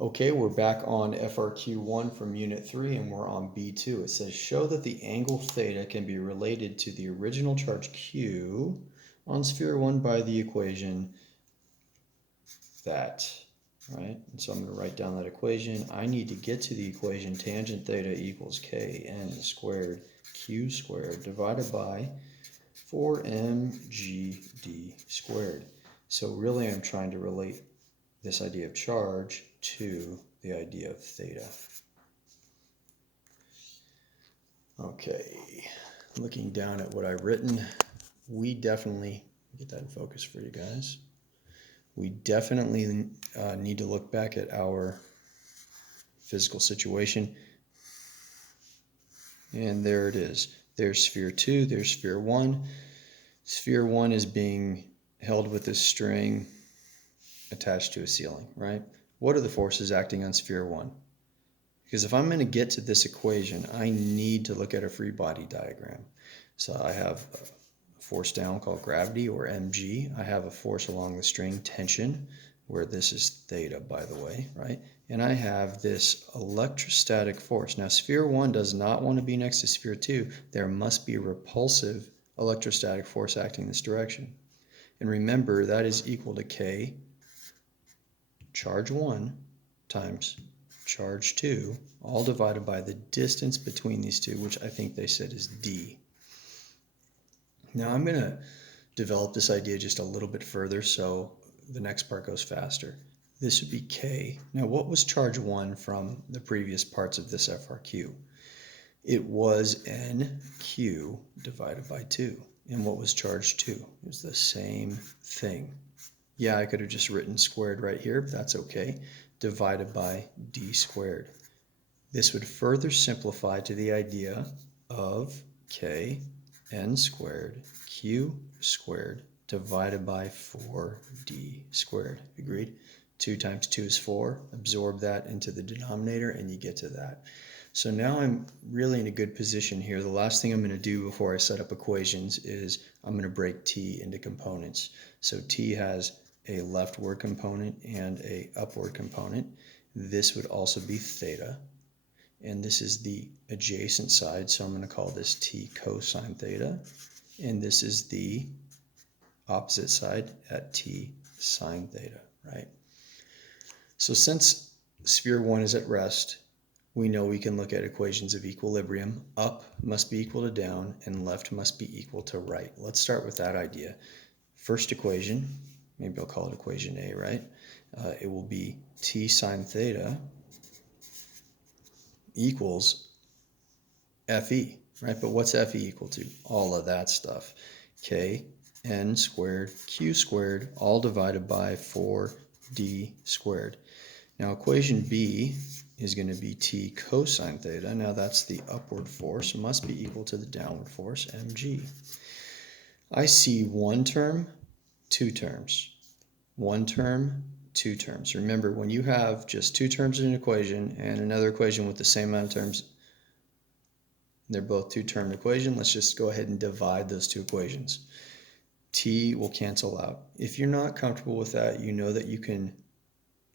Okay, we're back on FRQ1 from Unit 3 and we're on B2. It says, show that the angle theta can be related to the original charge Q on sphere 1 by the equation that, right? And so I'm going to write down that equation. I need to get to the equation tangent theta equals kn squared q squared divided by 4mgd squared. So really I'm trying to relate this idea of charge to the idea of theta. Okay, looking down at what I've written, we definitely, get that in focus for you guys, we definitely need to look back at our physical situation. And there it is. There's sphere 2, there's sphere 1. Sphere 1 is being held with this string attached to a ceiling, right? What are the forces acting on sphere 1? Because if I'm going to get to this equation, I need to look at a free body diagram. So I have a force down called gravity, or mg. I have a force along the string, tension, where this is theta, by the way, right? And I have this electrostatic force. Now, sphere 1 does not want to be next to sphere 2. There must be a repulsive electrostatic force acting this direction. And remember, that is equal to K, charge 1, times charge 2, all divided by the distance between these two, which I think they said is d. Now I'm going to develop this idea just a little bit further so the next part goes faster. This would be K. Now what was charge 1 from the previous parts of this FRQ? It was NQ divided by 2. And what was charge 2? It was the same thing. Yeah, I could have just written squared right here, but that's okay. Divided by d squared. This would further simplify to the idea of k n squared q squared divided by 4d squared. Agreed? 2 times 2 is 4. Absorb that into the denominator and you get to that. So now I'm really in a good position here. The last thing I'm going to do before I set up equations is I'm going to break t into components. So t has a leftward component and a upward component. This would also be theta. And this is the adjacent side, so I'm going to call this t cosine theta. And this is the opposite side at t sine theta, right? So since sphere 1 is at rest, we know we can look at equations of equilibrium. Up must be equal to down, and left must be equal to right. Let's start with that idea. First equation, maybe I'll call it equation A, right? It will be t sine theta equals Fe, right? But what's Fe equal to? All of that stuff. K n squared q squared, all divided by 4d squared. Now equation B is going to be t cosine theta. Now that's the upward force, must be equal to the downward force, mg. I see one term, two terms. One term, two terms. Remember, when you have just two terms in an equation and another equation with the same amount of terms, they're both two-term equation. Let's just go ahead and divide those two equations. T will cancel out. If you're not comfortable with that, you know that you can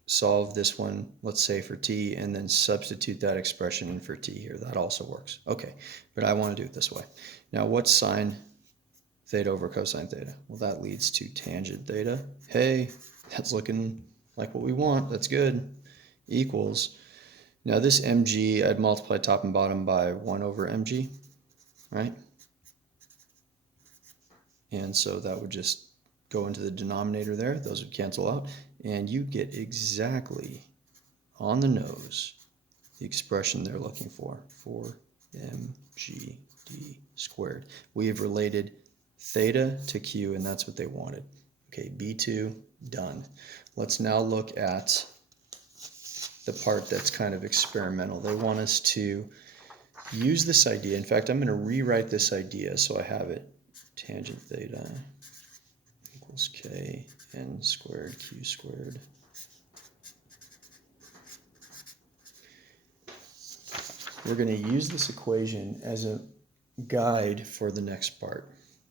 solve this one, let's say for t, and then substitute that expression in for t here. That also works. Okay, but I want to do it this way. Now, what's sine theta over cosine theta? Well, that leads to tangent theta. Hey, that's looking like what we want. That's good. Equals. Now this mg, I'd multiply top and bottom by 1 over mg, right? And so that would just go into the denominator there. Those would cancel out. And you get exactly on the nose the expression they're looking for 4mgd squared. We have related theta to q, and that's what they wanted. Okay, B2, done. Let's now look at the part that's kind of experimental. They want us to use this idea. In fact, I'm going to rewrite this idea so I have it. Tangent theta equals k n squared q squared. We're going to use this equation as a guide for the next part.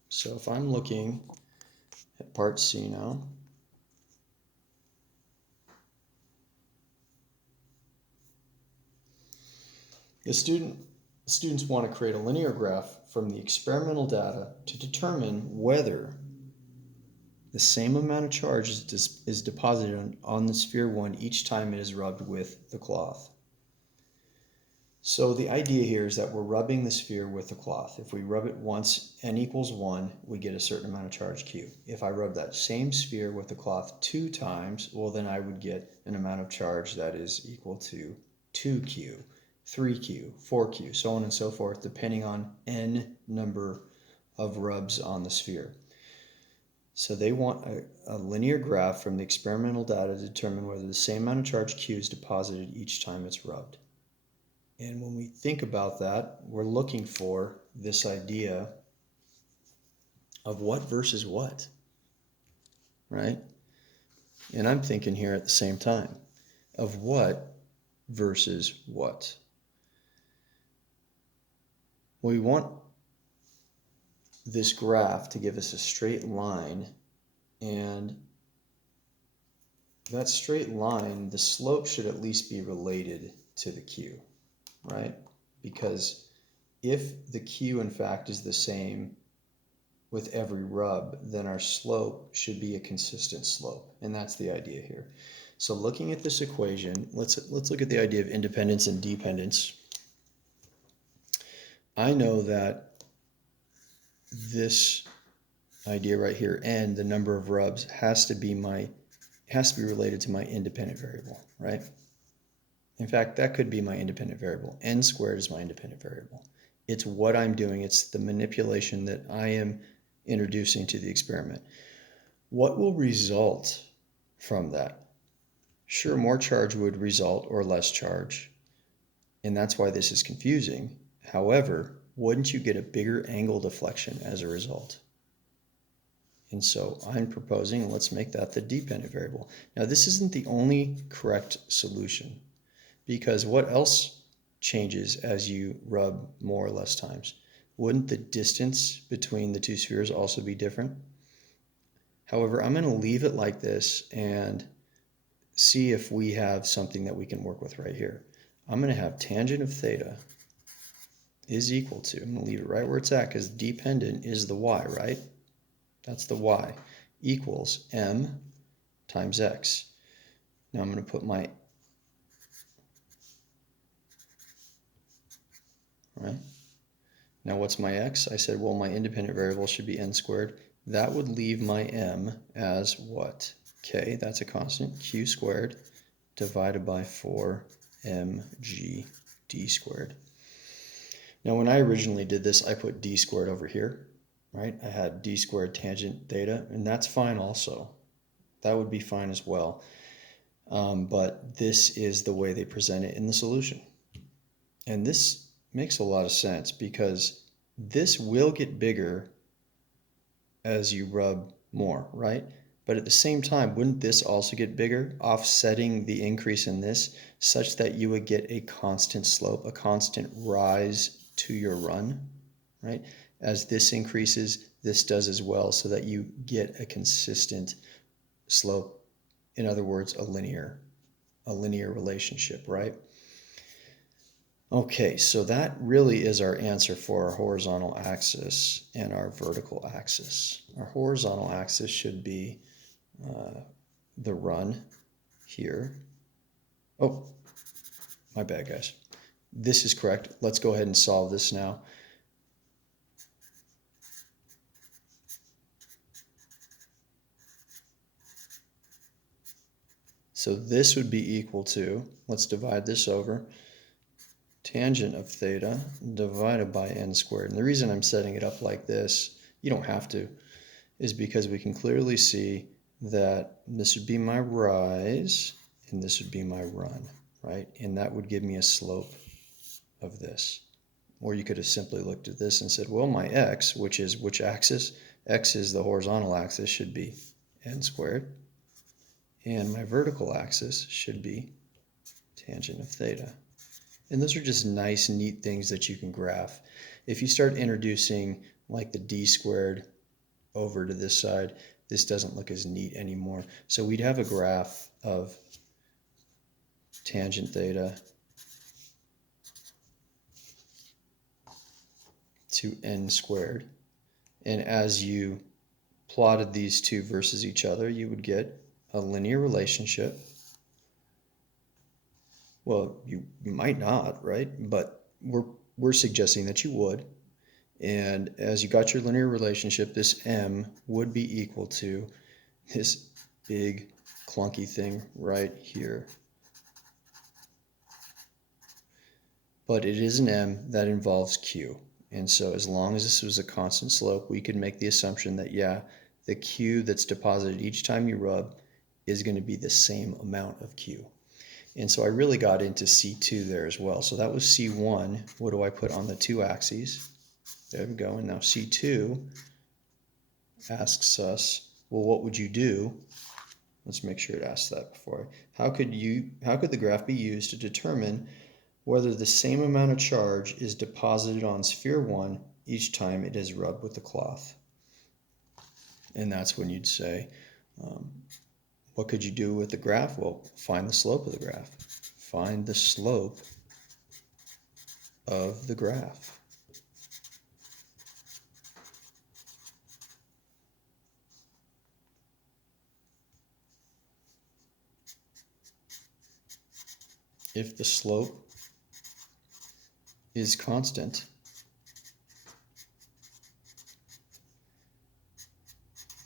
So if I'm looking at part C now, Students want to create a linear graph from the experimental data to determine whether the same amount of charge is deposited on the sphere 1 each time it is rubbed with the cloth. So the idea here is that we're rubbing the sphere with the cloth. If we rub it once, n equals 1, we get a certain amount of charge q. If I rub that same sphere with the cloth 2 times, well then I would get an amount of charge that is equal to 2q, 3q, 4q, so on and so forth, depending on n number of rubs on the sphere. So they want a linear graph from the experimental data to determine whether the same amount of charge q is deposited each time it's rubbed. And when we think about that, we're looking for this idea of what versus what, right? And I'm thinking here at the same time of what versus what. We want this graph to give us a straight line, and that straight line, the slope should at least be related to the q, right? Because if the q in fact is the same with every rub, then our slope should be a consistent slope, and that's the idea here. So looking at this equation, let's look at the idea of independence and dependence. I know that this idea right here, n, the number of rubs, has to be related to my independent variable, right? In fact, that could be my independent variable. N squared is my independent variable. It's what I'm doing. It's the manipulation that I am introducing to the experiment. What will result from that? Sure, more charge would result or less charge, and that's why this is confusing. However, wouldn't you get a bigger angle deflection as a result? And so I'm proposing, let's make that the dependent variable. Now, this isn't the only correct solution, because what else changes as you rub more or less times? Wouldn't the distance between the two spheres also be different? However, I'm going to leave it like this and see if we have something that we can work with right here. I'm going to have tangent of theta is equal to, I'm going to leave it right where it's at because dependent is the y, right? That's the y, equals m times x. Now I'm going to put my, right? Now what's my x? I said, well, my independent variable should be n squared. That would leave my m as what? K, that's a constant, q squared divided by 4mg d squared. Now when I originally did this, I put d squared over here, right? I had d squared tangent theta, and that's fine also. That would be fine as well. But this is the way they present it in the solution. And this makes a lot of sense because this will get bigger as you rub more, right? But at the same time, wouldn't this also get bigger, offsetting the increase in this, such that you would get a constant slope, a constant rise to your run, right? As this increases, this does as well, so that you get a consistent slope. In other words, a linear relationship, right? Okay, so that really is our answer for our horizontal axis and our vertical axis. Our horizontal axis should be the run here. Oh, my bad, guys. This is correct. Let's go ahead and solve this now. So this would be equal to, let's divide this over, tangent of theta divided by n squared. And the reason I'm setting it up like this, you don't have to, is because we can clearly see that this would be my rise and this would be my run, right? And that would give me a slope of this. Or you could have simply looked at this and said, well, my x, which is which axis? X is the horizontal axis, should be n squared. And my vertical axis should be tangent of theta. And those are just nice, neat things that you can graph. If you start introducing like the d squared over to this side, this doesn't look as neat anymore. So we'd have a graph of tangent theta to n squared. And as you plotted these two versus each other, you would get a linear relationship. Well, you might not, right? But we're suggesting that you would. And as you got your linear relationship, this m would be equal to this big clunky thing right here. But it is an m that involves q. And so as long as this was a constant slope, we could make the assumption that, yeah, the q that's deposited each time you rub is going to be the same amount of q. And so I really got into C2 there as well. So that was C1. What do I put on the two axes? There we go. And now C2 asks us, well, what would you do? Let's make sure it asks that before. How could the graph be used to determine whether the same amount of charge is deposited on sphere 1 each time it is rubbed with the cloth? And that's when you'd say, what could you do with the graph? Well, find the slope of the graph. Find the slope of the graph. If the slope is constant,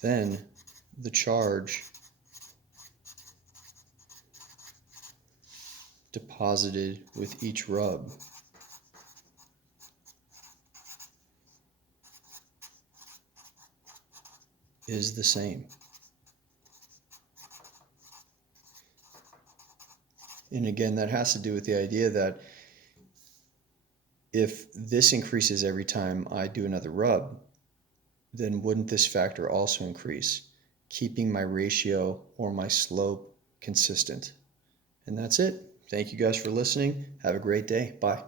then the charge deposited with each rub is the same. And again, that has to do with the idea that if this increases every time I do another rub, then wouldn't this factor also increase, keeping my ratio or my slope consistent? And that's it. Thank you guys for listening. Have a great day. Bye.